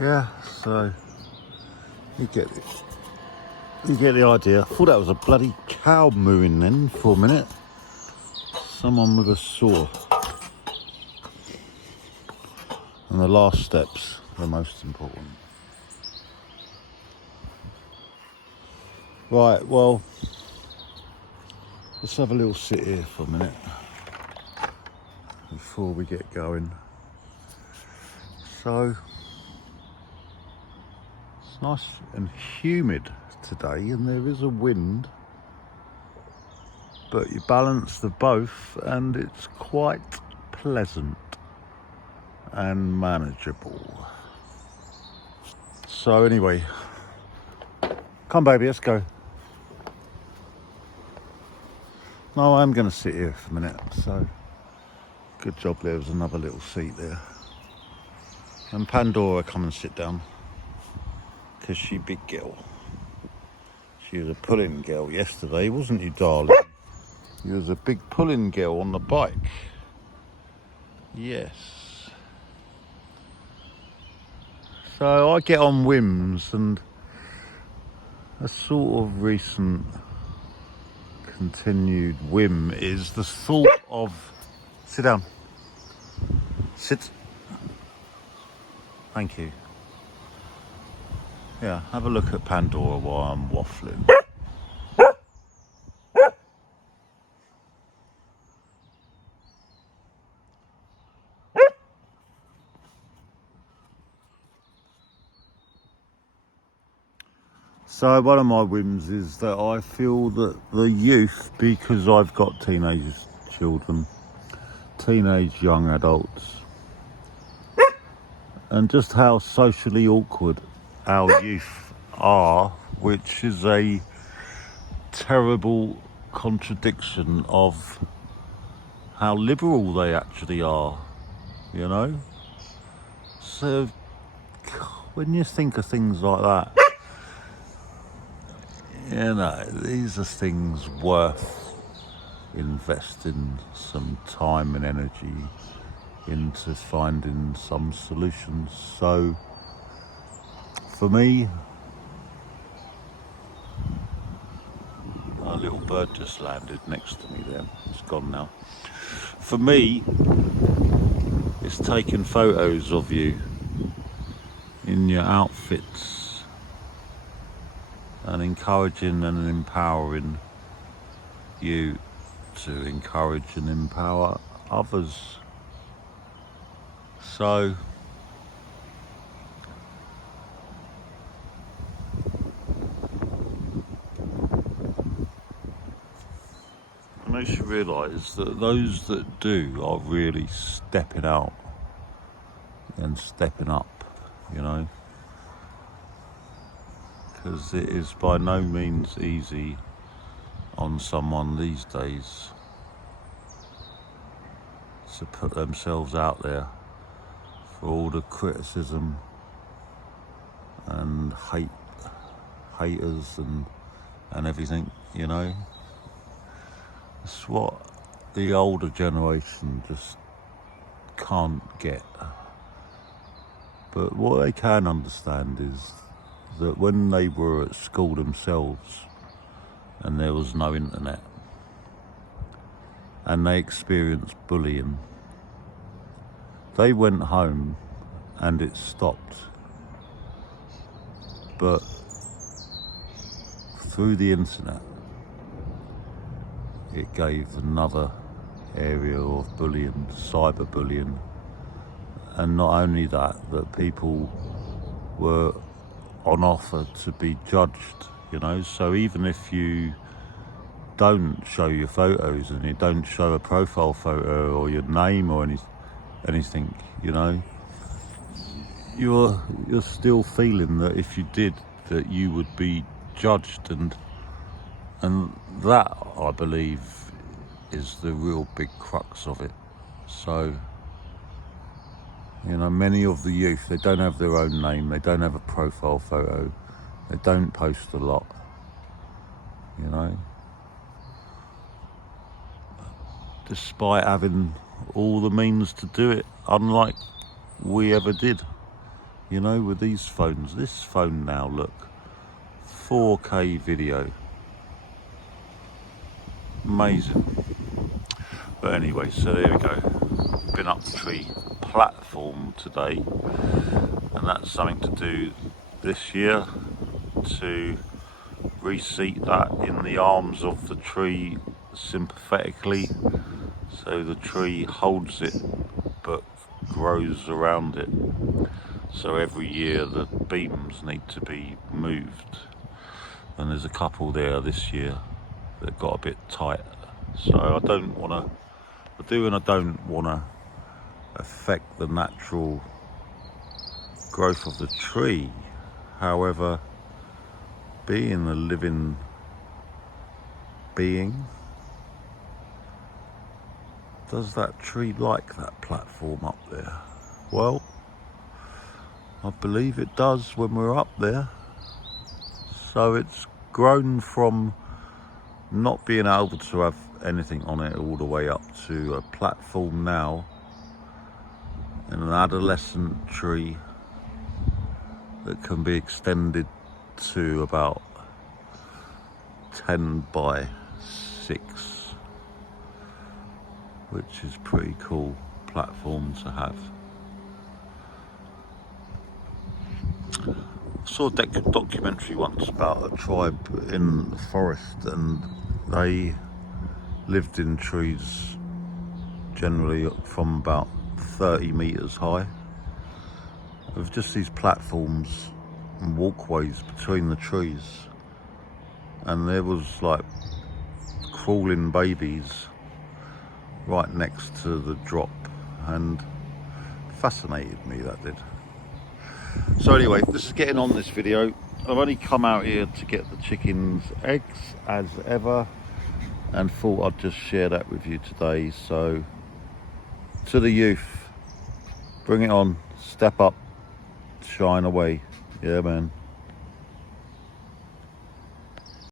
Yeah, so you get the idea. I thought that was a bloody cow mooing then for a minute. Someone with a saw. And the last steps are most important. Right, well, let's have a little sit here for a minute before we get going. So, it's nice and humid today and there is a wind, but you balance the both and it's quite pleasant and manageable. So anyway, come baby, let's go. No, I'm going to sit here for a minute, so good job there was another little seat there. And Pandora, come and sit down, because she big girl. She was a pulling girl yesterday, wasn't you, darling? You was a big pulling girl on the bike. Yes. So I get on whims, and a sort of recent continued whim is the thought of... Sit down. Sit. Thank you. Yeah, have a look at Pandora while I'm waffling. So one of my whims is that I feel that the youth, because I've got teenage children, teenage young adults, and just how socially awkward our youth are, which is a terrible contradiction of how liberal they actually are, you know? So when you think of things like that, you know, these are things worth investing some time and energy into finding some solutions. So for me, a little bird just landed next to me there. It's gone now. For me, it's taking photos of you in your outfits and encouraging and empowering you to encourage and empower others. So it makes you realise that those that do are really stepping out and stepping up, you know, because it is by no means easy on someone these days to put themselves out there for all the criticism and haters and everything, you know. It's what the older generation just can't get. But what they can understand is that when they were at school themselves and there was no internet and they experienced bullying, they went home and it stopped. But through the internet, it gave another area of bullying, cyberbullying. And not only that people were on offer to be judged, you know. So even if you don't show your photos and you don't show a profile photo or your name or anything, you know, you're still feeling that if you did, that you would be judged, and that, I believe, is the real big crux of it. So, you know, many of the youth, they don't have their own name, they don't have a profile photo, they don't post a lot, you know, despite having all the means to do it, unlike we ever did. You know, with these phones, this phone now, look, 4K video. Amazing. But anyway, so there we go. Been up the tree platform today, and that's something to do this year, to reseat that in the arms of the tree sympathetically, so the tree holds it but grows around it. So every year the beams need to be moved, and there's a couple there this year that got a bit tight. So I don't want to, I do and I don't want to affect the natural growth of the tree. However, being a living being, does that tree like that platform up there? Well, I believe it does when we're up there. So it's grown from not being able to have anything on it all the way up to a platform now, and an adolescent tree that can be extended to about 10 by 6, which is pretty cool platform to have. I saw a documentary once about a tribe in the forest, and they lived in trees generally from about 30 meters high, with just these platforms and walkways between the trees, and there was like crawling babies right next to the drop, and fascinated me, that did. So anyway, this is getting on this video. I've only come out here to get the chickens' eggs as ever, and thought I'd just share that with you today. So to the youth, bring it on, step up, shine away. Yeah, man.